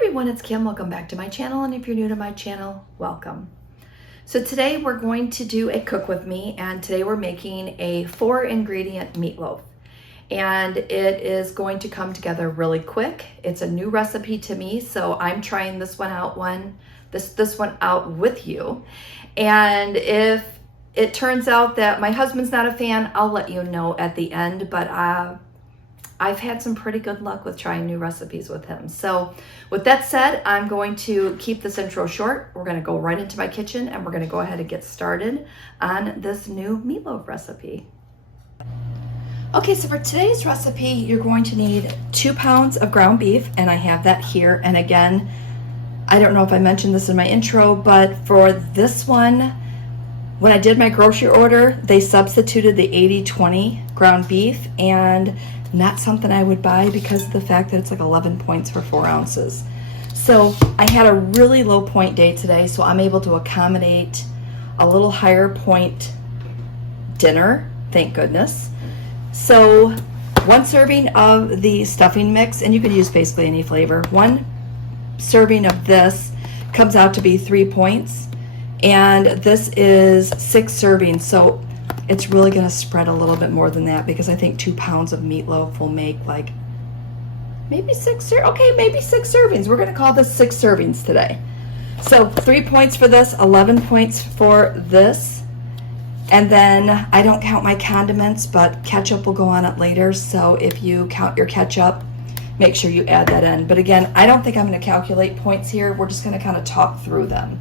everyone, it's Kim. Welcome back to my channel, and if you're new to my channel, welcome. So today we're going to do a cook with me, and today we're making a 4-ingredient meatloaf, and it is going to come together really quick. It's a new recipe to me, so I'm trying this one out with you. And if it turns out that my husband's not a fan, I'll let you know at the end, but I've had some pretty good luck with trying new recipes with him. So with that said, I'm going to keep this intro short. We're gonna go right into my kitchen and we're gonna go ahead and get started on this new meatloaf recipe. Okay, so for today's recipe, you're going to need 2 pounds of ground beef, and I have that here. And again, I don't know if I mentioned this in my intro, but for this one, when I did my grocery order, they substituted the 80-20 ground beef, and not something I would buy because of the fact that it's like 11 points for 4 ounces. So I had a really low point day today, so I'm able to accommodate a little higher point dinner, thank goodness. So 1 serving of the stuffing mix, and you could use basically any flavor. 1 serving of this comes out to be 3 points, and this is 6 servings, so it's really going to spread a little bit more than that because I think 2 pounds of meatloaf will make like maybe 6 servings. We're going to call this 6 servings today. So 3 points for this, 11 points for this, and then I don't count my condiments, but ketchup will go on it later. So if you count your ketchup, make sure you add that in. But again, I don't think I'm going to calculate points here. We're just going to kind of talk through them.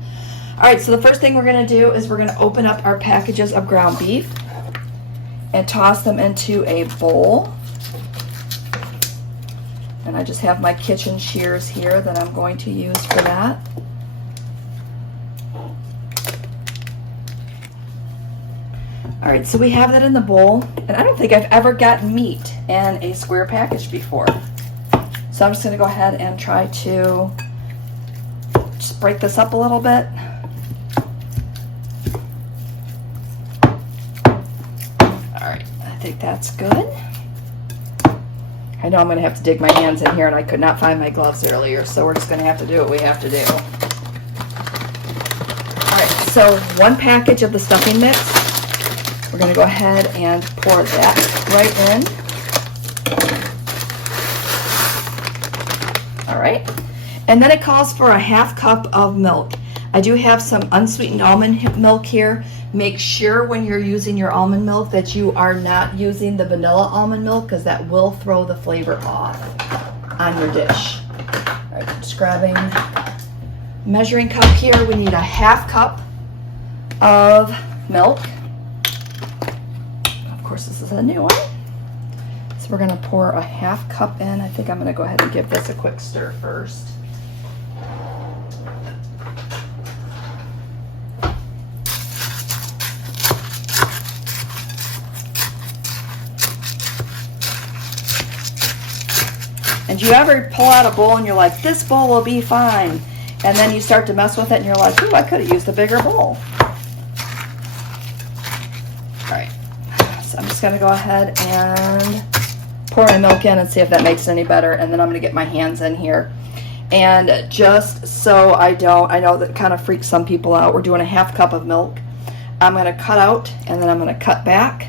All right, so the first thing we're gonna do is we're gonna open up our packages of ground beef and toss them into a bowl. And I just have my kitchen shears here that I'm going to use for that. All right, so we have that in the bowl, and I don't think I've ever gotten meat in a square package before. So I'm just gonna go ahead and try to just break this up a little bit. I think that's good. I know I'm going to have to dig my hands in here, and I could not find my gloves earlier, so we're just going to have to do what we have to do. All right, so 1 package of the stuffing mix. We're going to go ahead and pour that right in. All right, and then it calls for a 1/2 cup of milk. I do have some unsweetened almond milk here. Make sure when you're using your almond milk that you are not using the vanilla almond milk, because that will throw the flavor off on your dish. All right, just grabbing a measuring cup here. We need a 1/2 cup of milk. Of course, this is a new one. So we're gonna pour a 1/2 cup in. I think I'm gonna go ahead and give this a quick stir first. And you ever pull out a bowl and you're like, this bowl will be fine, and then you start to mess with it and you're like, ooh, I could have used a bigger bowl. All right, so I'm just gonna go ahead and pour my milk in and see if that makes it any better, and then I'm gonna get my hands in here. And just so I know that kind of freaks some people out, we're doing a 1/2 cup of milk. I'm gonna cut out, and then I'm gonna cut back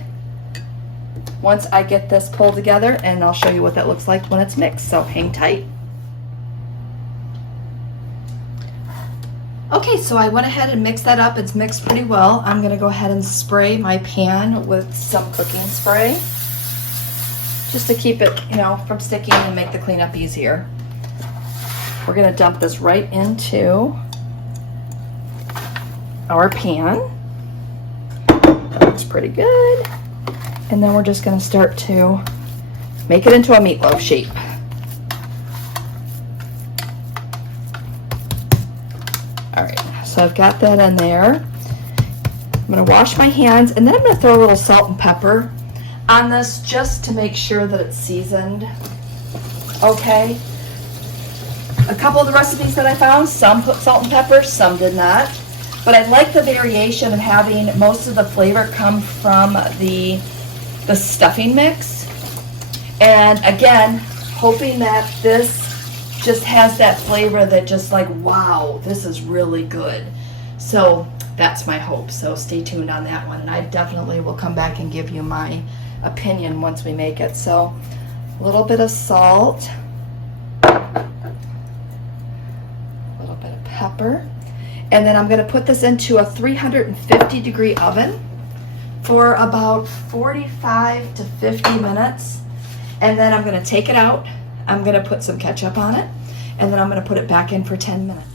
once I get this pulled together, and I'll show you what that looks like when it's mixed, so hang tight. Okay, so I went ahead and mixed that up. It's mixed pretty well. I'm gonna go ahead and spray my pan with some cooking spray, just to keep it, from sticking and make the cleanup easier. We're gonna dump this right into our pan. That looks pretty good. And then we're just going to start to make it into a meatloaf shape. All right, so I've got that in there. I'm going to wash my hands, and then I'm going to throw a little salt and pepper on this just to make sure that it's seasoned. Okay. A couple of the recipes that I found, some put salt and pepper, some did not. But I like the variation of having most of the flavor come from the stuffing mix. And again, hoping that this just has that flavor that just like, wow, this is really good. So that's my hope. So stay tuned on that one. And I definitely will come back and give you my opinion once we make it. So a little bit of salt, a little bit of pepper. And then I'm going to put this into a 350-degree oven for about 45 to 50 minutes. And then I'm going to take it out. I'm going to put some ketchup on it. And then I'm going to put it back in for 10 minutes.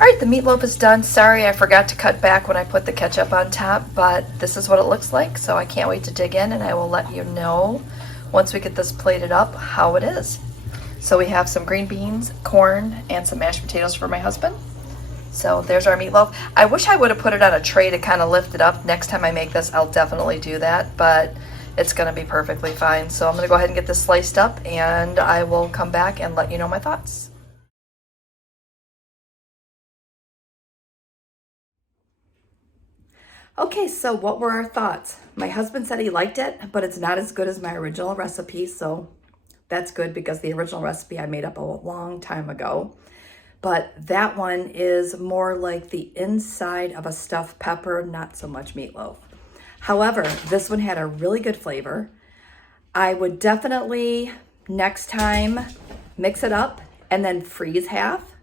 All right, the meatloaf is done. Sorry, I forgot to cut back when I put the ketchup on top, but this is what it looks like. So I can't wait to dig in, and I will let you know once we get this plated up how it is. So we have some green beans, corn, and some mashed potatoes for my husband. So there's our meatloaf. I wish I would have put it on a tray to kind of lift it up. Next time I make this, I'll definitely do that, but it's gonna be perfectly fine. So I'm gonna go ahead and get this sliced up, and I will come back and let you know my thoughts. Okay, so what were our thoughts? My husband said he liked it, but it's not as good as my original recipe, so that's good because the original recipe I made up a long time ago. But that one is more like the inside of a stuffed pepper, not so much meatloaf. However, this one had a really good flavor. I would definitely, next time, mix it up and then freeze half.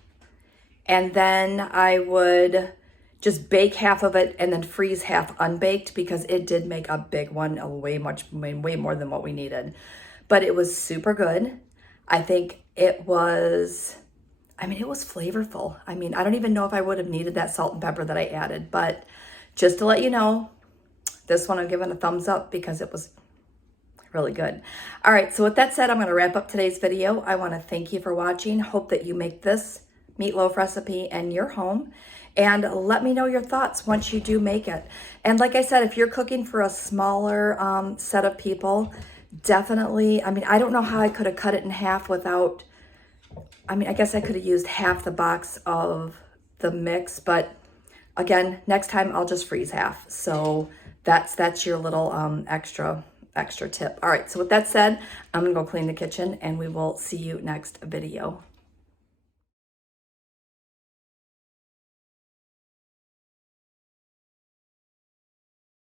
And then I would just bake half of it and then freeze half unbaked because it did make a big one, way more than what we needed. But it was super good. I think it was flavorful. I mean, I don't even know if I would have needed that salt and pepper that I added, but just to let you know, this one I'm giving a thumbs up because it was really good. All right, so with that said, I'm gonna wrap up today's video. I wanna thank you for watching. Hope that you make this meatloaf recipe in your home. And let me know your thoughts once you do make it. And like I said, if you're cooking for a smaller set of people, definitely, I mean, I don't know how I could have cut it in half without, I mean, I guess I could have used half the box of the mix, but again, next time I'll just freeze half. So that's your little extra tip. All right, so with that said, I'm gonna go clean the kitchen and we will see you next video.